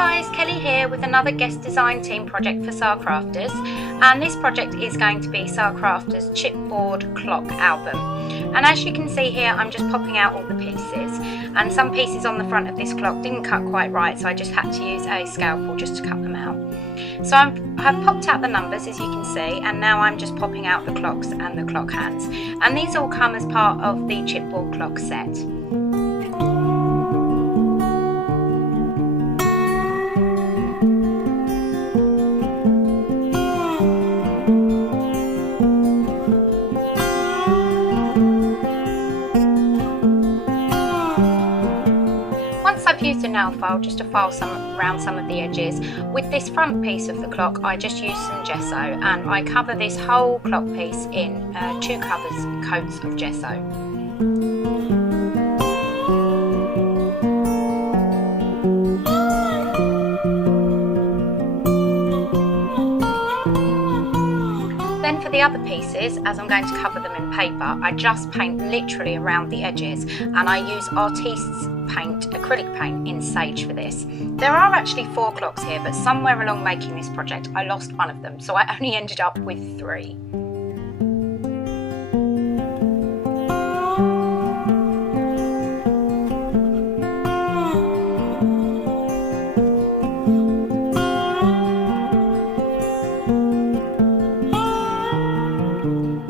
guys, Kelly here with another guest design team project for Sacrafters, and this project is going to be Sacrafters Chipboard Clock album. And as you can see here, I'm just popping out all the pieces, and some pieces on the front of this clock didn't cut quite right, so I just had to use a scalpel just to cut them out. So I've popped out the numbers, as you can see, and now I'm just popping out the clocks and the clock hands, and these all come as part of the chipboard clock set. I've used a nail file just to file around some of the edges. With this front piece of the clock, I just used some gesso, and I cover this whole clock piece in 2 coats of gesso. Then for the other pieces, as I'm going to cover them in paper, I just paint literally around the edges, and I use Artiste's paint, acrylic paint in Sage for this. There are actually 4 clocks here, but somewhere along making this project I lost one of them, so I only ended up with 3.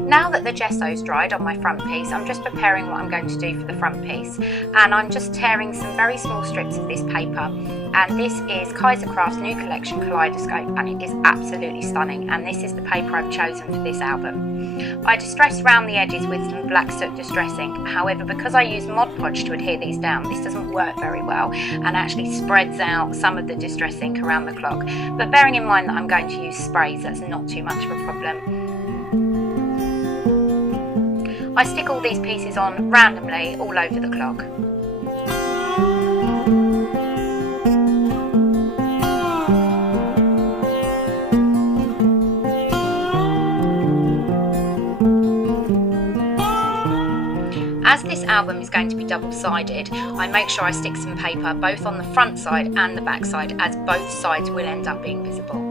Now that the gesso's dried on my front piece, I'm just preparing what I'm going to do for the front piece, and I'm just tearing some very small strips of this paper, and this is Craft's new collection Kaleidoscope, and it is absolutely stunning, and this is the paper I've chosen for this album. I distress around the edges with some black soot distressing, however because I use Mod Podge to adhere these down, this doesn't work very well and actually spreads out some of the distress ink around the clock, but bearing in mind that I'm going to use sprays, that's not too much of a problem. I stick all these pieces on randomly all over the clock. As this album is going to be double-sided, I make sure I stick some paper both on the front side and the back side, as both sides will end up being visible.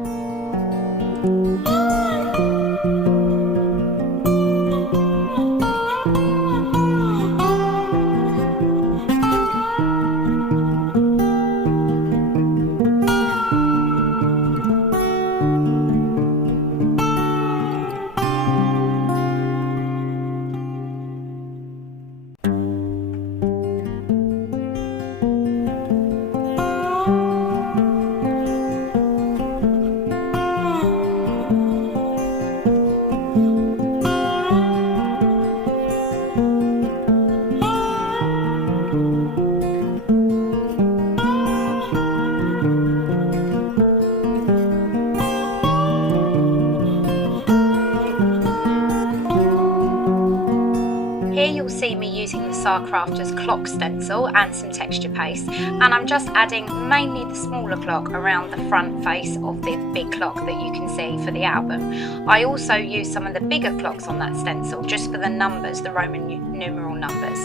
Here you'll see me using the Sacrafters clock stencil and some texture paste, and I'm just adding mainly the smaller clock around the front face of the big clock that you can see for the album. I also use some of the bigger clocks on that stencil just for the numbers, the Roman numeral numbers.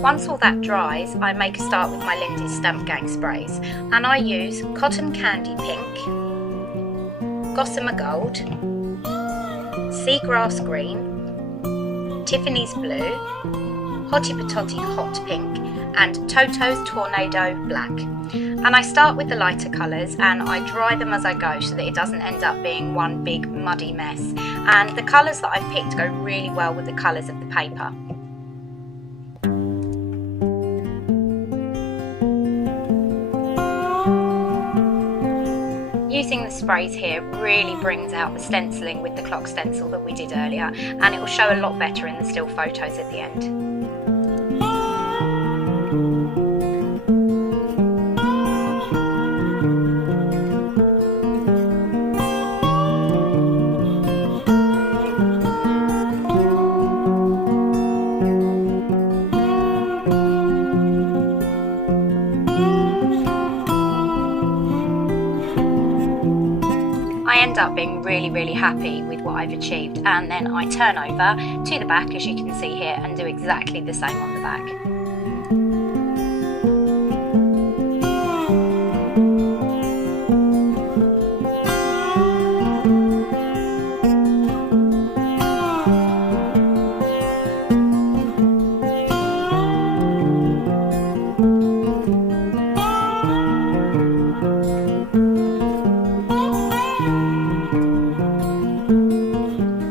Once all that dries, I make a start with my Lindy's Stamp Gang sprays, and I use Cotton Candy Pink, Gossamer Gold, Seagrass Green, Tiffany's Blue, Hotty Patotty Hot Pink, and Toto's Tornado Black. And I start with the lighter colours and I dry them as I go so that it doesn't end up being one big muddy mess. And the colours that I've picked go really well with the colours of the paper. Using the sprays here really brings out the stenciling with the clock stencil that we did earlier, and it will show a lot better in the still photos at the end. end up being really happy with what I've achieved, and then I turn over to the back, as you can see here, and do exactly the same on the back.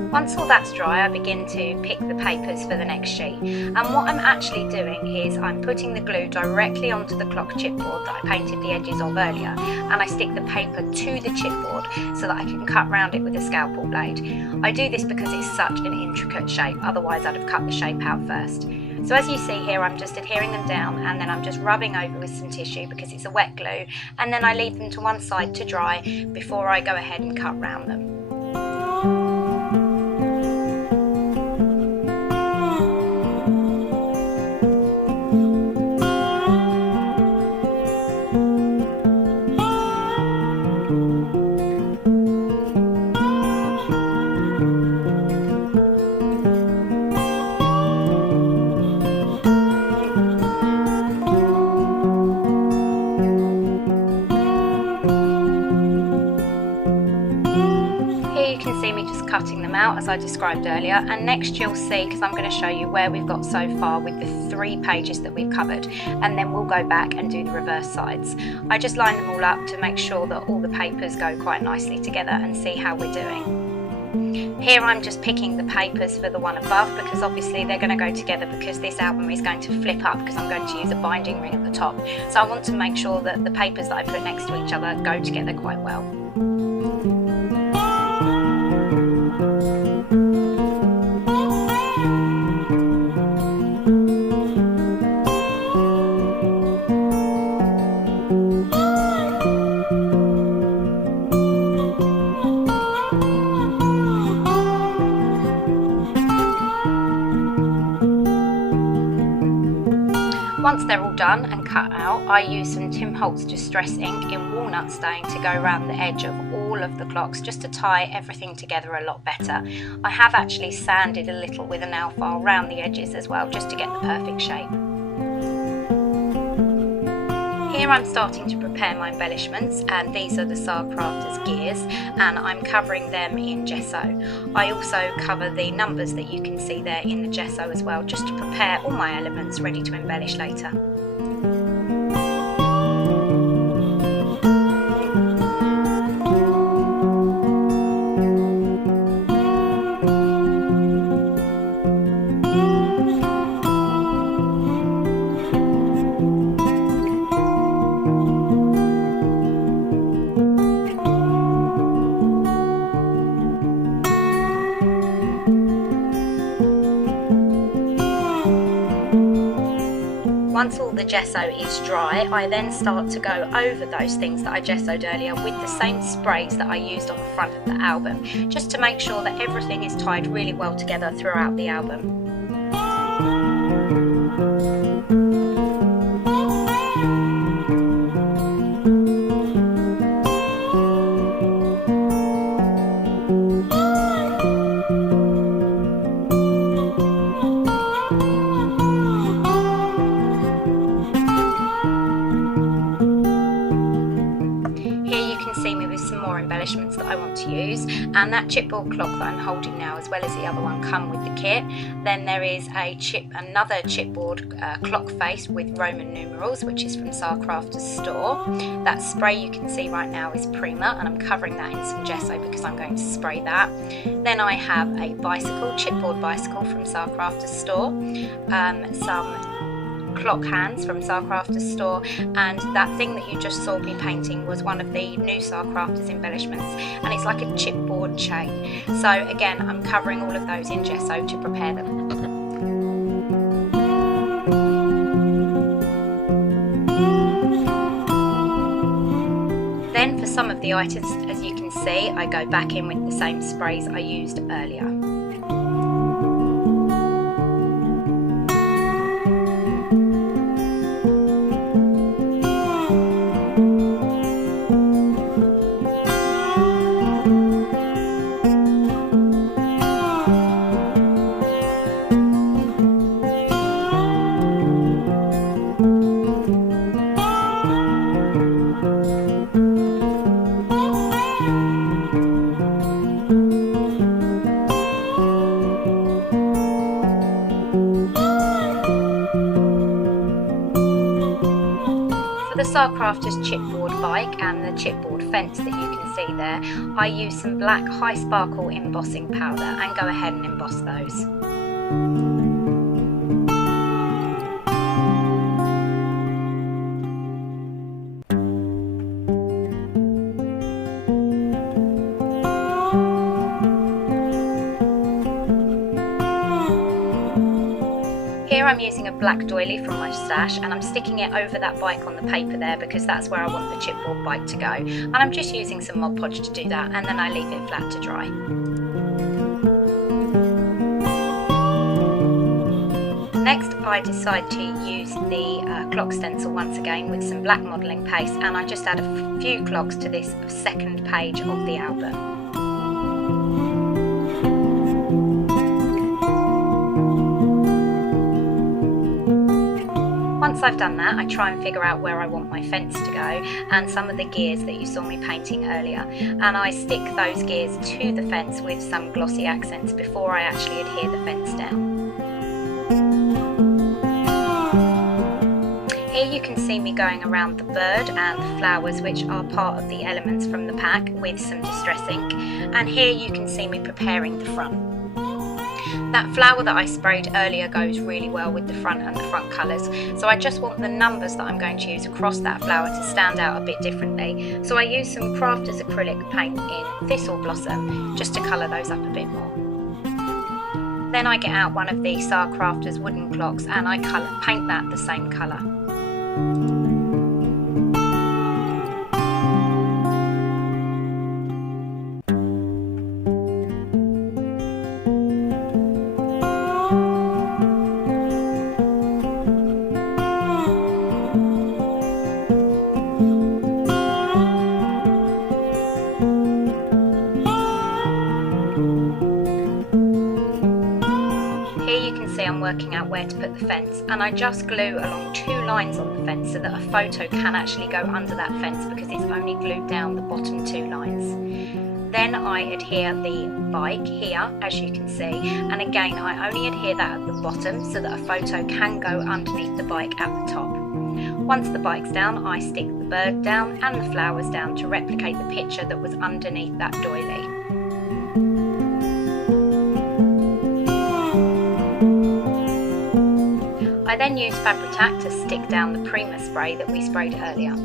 Once all that's dry, I begin to pick the papers for the next sheet, and what I'm actually doing is I'm putting the glue directly onto the clock chipboard that I painted the edges of earlier, and I stick the paper to the chipboard so that I can cut round it with a scalpel blade. I do this because it's such an intricate shape, otherwise I'd have cut the shape out first. So as you see here, I'm just adhering them down, and then I'm just rubbing over with some tissue because it's a wet glue, and then I leave them to one side to dry before I go ahead and cut round them. Cutting them out as I described earlier, and next you'll see, because I'm going to show you where we've got so far with the 3 pages that we've covered, and then we'll go back and do the reverse sides. I just line them all up to make sure that all the papers go quite nicely together and see how we're doing. Here I'm just picking the papers for the one above, because obviously they're going to go together, because this album is going to flip up because I'm going to use a binding ring at the top, so I want to make sure that the papers that I put next to each other go together quite well. Once they're all done and cut out, I use some Tim Holtz Distress ink in walnut stain to go around the edge of all of the clocks, just to tie everything together a lot better. I have actually sanded a little with a nail file around the edges as well, just to get the perfect shape. Here I'm starting to prepare my embellishments, and these are the Sacrafters gears, and I'm covering them in gesso. I also cover the numbers that you can see there in the gesso as well, just to prepare all my elements ready to embellish later. Once all the gesso is dry, I then start to go over those things that I gessoed earlier with the same sprays that I used on the front of the album, just to make sure that everything is tied really well together throughout the album. Embellishments that I want to use, and that chipboard clock that I'm holding now, as well as the other one, come with the kit. Then there is another chipboard clock face with Roman numerals, which is from Sacrafters store. That spray you can see right now is Prima, and I'm covering that in some gesso because I'm going to spray that. Then I have a bicycle, chipboard bicycle from Sacrafters store, some clock hands from Sacrafters store, and that thing that you just saw me painting was one of the new Sacrafters embellishments, and it's like a chipboard chain. So again, I'm covering all of those in gesso to prepare them. Then for some of the items, as you can see, I go back in with the same sprays I used earlier. the Sacrafters chipboard bike and the chipboard fence that you can see there, I use some black high sparkle embossing powder and go ahead and emboss those. Here I'm using a black doily from my stash and I'm sticking it over that bike on the paper there because that's where I want the chipboard bike to go, and I'm just using some Mod Podge to do that, and then I leave it flat to dry. Next I decide to use the clock stencil once again with some black modelling paste, and I just add a few clocks to this second page of the album. Once I've done that, I try and figure out where I want my fence to go and some of the gears that you saw me painting earlier, and I stick those gears to the fence with some glossy accents before I actually adhere the fence down. Here you can see me going around the bird and the flowers, which are part of the elements from the pack, with some distress ink, and here you can see me preparing the front. That flower that I sprayed earlier goes really well with the front and the front colours, so I just want the numbers that I'm going to use across that flower to stand out a bit differently. So I use some Crafters acrylic paint in Thistle Blossom just to colour those up a bit more. Then I get out one of the Sacrafters wooden clocks and I paint that the same colour. I'm working out where to put the fence, and I just glue along 2 lines on the fence so that a photo can actually go under that fence because it's only glued down the bottom 2 lines. Then I adhere the bike here, as you can see, and again I only adhere that at the bottom so that a photo can go underneath the bike at the top. Once the bike's down, I stick the bird down and the flowers down to replicate the picture that was underneath that doily. I then use Fabri-Tac to stick down the Prima spray that we sprayed earlier.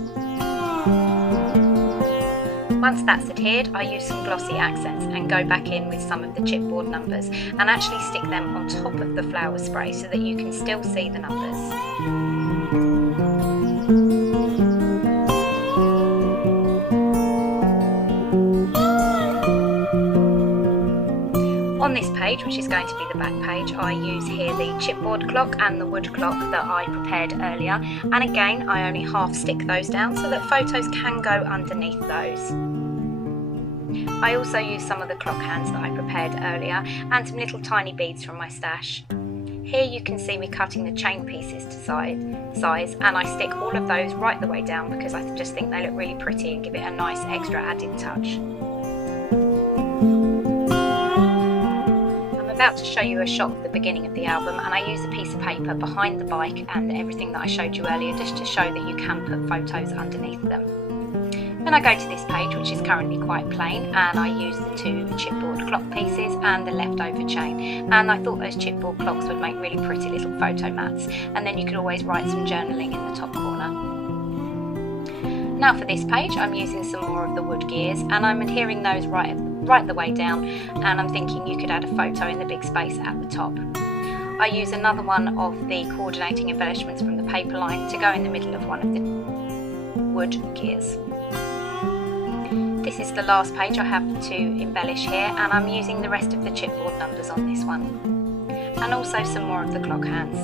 Once that's adhered, I use some glossy accents and go back in with some of the chipboard numbers and actually stick them on top of the flower spray so that you can still see the numbers. On this page, which is going to be the back page, I use here the chipboard clock and the wood clock that I prepared earlier, and again I only half stick those down so that photos can go underneath those. I also use some of the clock hands that I prepared earlier and some little tiny beads from my stash. Here you can see me cutting the chain pieces to size, and I stick all of those right the way down because I just think they look really pretty and give it a nice extra added touch. I'm about to show you a shot of the beginning of the album, and I use a piece of paper behind the bike and everything that I showed you earlier just to show that you can put photos underneath them. Then I go to this page, which is currently quite plain, and I use the 2 chipboard clock pieces and the leftover chain, and I thought those chipboard clocks would make really pretty little photo mats, and then you could always write some journaling in the top corner. Now for this page I'm using some more of the wood gears, and I'm adhering those right the way down, and I'm thinking you could add a photo in the big space at the top. I use another one of the coordinating embellishments from the paper line to go in the middle of one of the wood gears. This is the last page I have to embellish here, and I'm using the rest of the chipboard numbers on this one, and also some more of the clock hands.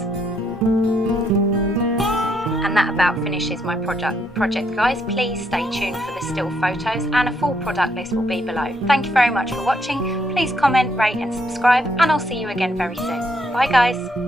And that about finishes my project guys. Please stay tuned for the still photos, and a full product list will be below. Thank you very much for watching. Please comment, rate and subscribe, and I'll see you again very soon. Bye guys.